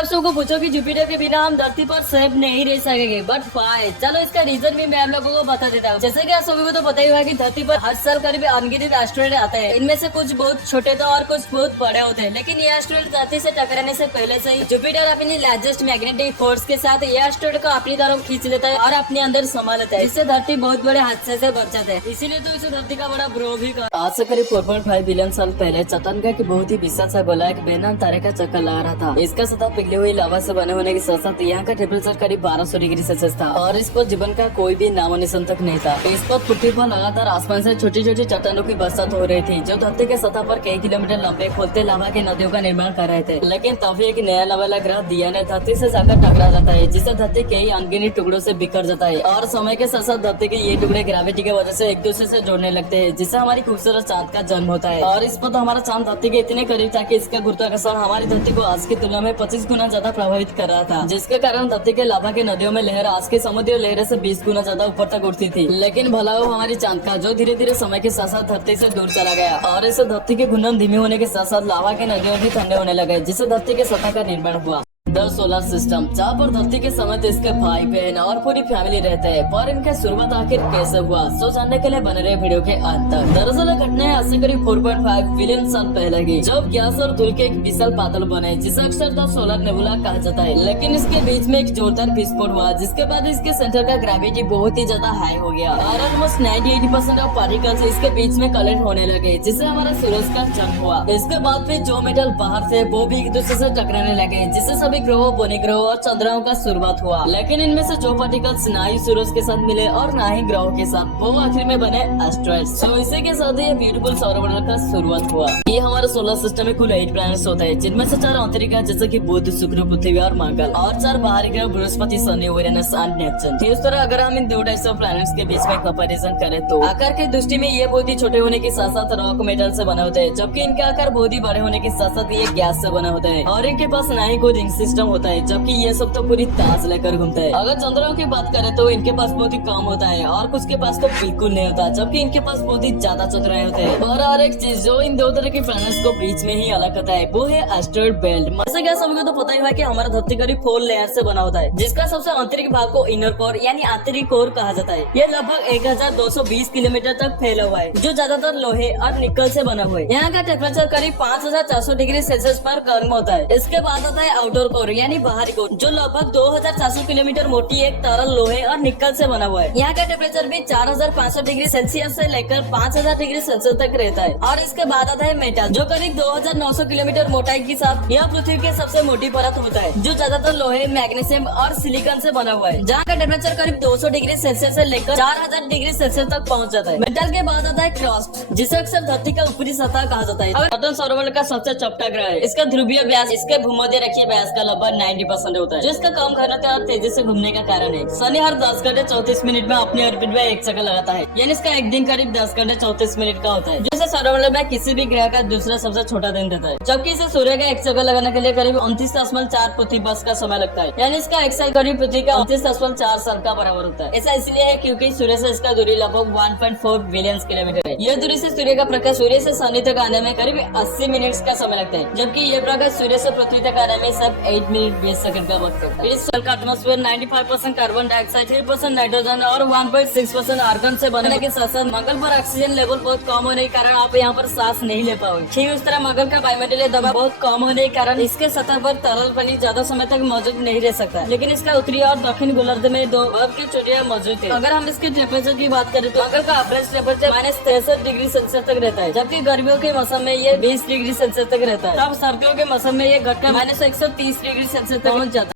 आप सबको पूछो कि जुपिटर के बिना हम धरती पर सेफ नहीं रह सकेंगे, बट वाई? चलो इसका रीजन भी मैं आप लोगों को बता देता हूँ। जैसे कि आप सभी को तो पता ही होगा कि धरती पर हर साल करीब अनगिनत एस्टेरॉइड आते हैं। इनमें से कुछ बहुत छोटे तो और कुछ बहुत बड़े होते हैं, लेकिन ये एस्टेरॉइड धरती से टकराने से पहले से ही जुपिटर अपनी लार्जेस्ट मैग्नेटिक फोर्स के साथ ये एस्टेरॉइड को अपनी तरफ खींच लेता है और अपने अंदर समा लेता है। इससे धरती बहुत बड़े हादसे से बच जाता है, इसीलिए तो इसे धरती का बड़ा ब्रो भी कर। आज से करीब 4.5 बिलियन साल पहले चतनगा की बहुत ही विशाल सा गोला एक बेनाम तारे का चक्कर लगा रहा था। इसका सतह पिघली हुई लावा से बने होने के साथ साथ यहाँ का टेम्परेचर करीब 1200 डिग्री सेल्सियस था और इस पर जीवन का कोई भी नामो निशान तक नहीं था। इस पर पृथ्वी पर लगातार आसमान से छोटी छोटी चट्टानों की बरसात हो रही थी, जो धरती के सतह पर कई किलोमीटर लंबे खोलते लावा की नदियों का निर्माण कर रहे थे। लेकिन तभी एक नया लेवल ग्रह दिया ने धरती से जाकर टकरा जाता है, जिससे धरती कई अनगिनत टुकड़ों से बिखर जाता है और समय के साथ साथ धरती के ये टुकड़े ग्रेविटी की वजह से एक दूसरे से जुड़ने लगते हैं, जिससे हमारी खूबसूरत चांद का जन्म होता है। और इस पर तो हमारा चांद धरती के इतने करीब था कि इसका गुरुत्वाकर्षण हमारी धरती को आज की तुलना में 25 गुना ज्यादा प्रभावित कर रहा था, जिसके कारण धरती के लावा की नदियों में लहर आज के समुद्री लहरों से 20 गुना ज्यादा ऊपर तक उठती थी। लेकिन भला हो हमारी चांद का, जो धीरे धीरे समय के साथ साथ धरती से दूर चला गया और इसे धरती के घूर्णन धीमे होने के साथ साथ लावा के नदियों भी ठंडे होने लगे, जिससे धरती के सतह का निर्माण हुआ। द सोलर सिस्टम, जहाँ पर धरती के समेत इसके भाई बहन और पूरी फैमिली रहते हैं, पर इनका शुरुआत आखिर कैसे हुआ, सो जानने के लिए बने रहे वीडियो के अंत तक। दरअसल घटना है आज से करीब 4.5 बिलियन साल पहले की, जब गैस और धूल के एक विशाल बादल बने, जिसे अक्सर द सोलर नेबुला कहा जाता है। लेकिन इसके बीच में एक जोरदार विस्फोट हुआ, जिसके बाद इसके सेंटर का ग्रेविटी बहुत ही ज्यादा हाई हो गया और ऑलमोस्ट 90-80% ऑफ पार्टिकल्स इसके बीच में कलेक्ट होने लगे, जिससे हमारा सूरज का जन्म हुआ। इसके बाद फिर जो मेटल बाहर थे वो भी एक दूसरे से टकराने लगे, जिससे सभी ग्रहों, वनिग्रहों और चंद्रों का शुरुआत हुआ। लेकिन इनमें से जो पार्टिकल्स ना ही सूरज के साथ मिले और ना ही ग्रहों के साथ, वो आखिर में बने एस्टेरॉइड्स। तो इसी के साथ ये ब्यूटीफुल सौरमंडल का शुरुआत हुआ। ये हमारे सोलर सिस्टम में कुल 8 प्लैनेट्स होते हैं, जिनमें से 4 आंतरिक है, जैसे कि बुध, शुक्र, पृथ्वी और मंगल, और 4 बाहरी ग्रह बृहस्पति, शनि, यूरेनस और नेपच्यून। इस तरह अगर हम इन 2 टाइप्स ऑफ प्लैनेट्स के बीच में कंपैरिजन करें तो आकार की दृष्टि में ये बहुत ही छोटे होने के साथ साथ रॉक मेटल से बने होते हैं, जबकि इनका आकार बहुत ही बड़े होने के साथ साथ ये गैस से बने होते हैं और इनके पास ना ही कोई रिंग सिस्टम होता है, जबकि ये सब तो पूरी ताज लेकर घूमते हैं। अगर चंद्रों की बात करें तो इनके पास बहुत ही कम होता है और कुछ के पास तो बिल्कुल नहीं होता, जबकि इनके पास बहुत ही ज्यादा चंद्राएं होते हैं। और हर एक चीज जो इन 2 तरह के प्लैनेट्स को बीच में ही अलग करता है, वो है एस्टेरॉइड बेल्ट। जैसे क्या सभी को तो पता ही है कि हमारा धरती करीब 4 लेयर से बना होता है, जिसका सबसे आंतरिक भाग को इनर कोर यानी आंतरिक कोर कहा जाता है। ये लगभग 1220 किलोमीटर तक फैला हुआ है, जो ज्यादातर लोहे और निकल से बना हुआ है। यहाँ का टेम्परेचर करीब 5400 डिग्री सेल्सियस पर गर्म होता है। इसके बाद आता है आउटर कोर यानी बाहरी कोर, जो लगभग 2400 किलोमीटर मोटी एक तरल लोहे और निकल से बना हुआ है। यहाँ का टेम्परेचर भी 4500 डिग्री सेल्सियस से लेकर 5000 डिग्री सेल्सियस तक रहता है। और इसके बाद आता है मेटल, जो करीब 2900 किलोमीटर मोटाई के साथ यह पृथ्वी के सबसे मोटी परत होता है, जो ज्यादातर लोहे, मैग्नीशियम और सिलिकॉन से बना हुआ है, जहाँ का टेम्परेचर करीब 200 डिग्री सेल्सियस से लेकर 4000 डिग्री सेल्सियस तक पहुँच जाता है। मेटल के बाद आता है क्रस्ट, जिसे अक्सर धरती का ऊपरी सतह कहा जाता है। सैटर्न सौरमंडल का सबसे चपटा ग्रह है। इसका ध्रुवीय व्यास इसके भूमध्य रेखीय व्यास का लगभग 90% होता है, जो इसका कम घनत्व और तेजी से घूमने का कारण है। शनि हर 10 घंटे 34 मिनट में अपने ऑर्बिट में एक चक्कर लगाता है, यानी इसका एक दिन करीब 10 घंटे 34 मिनट का होता है, जो इसे सौरमंडल में किसी भी ग्रह का दूसरा सबसे छोटा दिन देता है। जबकि इसे सूर्य का एक चक्कर लगाने के लिए करीब 29.4 पृथ्वी वर्ष का समय लगता है, यानी इसका एक साल करीब पृथ्वी का 29.4 साल का बराबर होता है। ऐसा इसलिए है क्योंकि सूर्य से इसका दूरी लगभग 1.4 बिलियन किलोमीटर है। यह दूरी से सूर्य का प्रकाश सूर्य से शनि तक आने में करीब 80 मिनट का समय लगता है, जबकि यह प्रकाश सूर्य से पृथ्वी तक आने में सिर्फ 8 मिनट 20 सेकंड का वक्त लगता है। इस साल का एटमॉस्फेयर 95% कार्बन डाइऑक्साइड, 3% नाइट्रोजन और 1.6% आर्गन से बनने के साथ साथ मंगल पर ऑक्सीजन लेवल बहुत कम होने के कारण आप यहाँ पर सांस नहीं ले पाओगे। ठीक उस तरह मंगल का बायोमेटेरियल दबाव बहुत कम होने के कारण इसके सतह पर तरल पानी ज्यादा समय तक मौजूद नहीं रह सकता, लेकिन इसका उत्तरी और दक्षिण गोलार्ध में 2 बर्फ की चोटियां मौजूद है। अगर हम इसके टेम्परेचर की बात करें तो मंगल का एवरेज टेम्परेचर -63 डिग्री सेल्सियस तक रहता है, जबकि गर्मियों के मौसम में ये 20 डिग्री सेल्सियस तक रहता है। तब सर्दियों के मौसम में ये घटकर -130 डिग्री सेल्सियस तक पहुँच जाता है।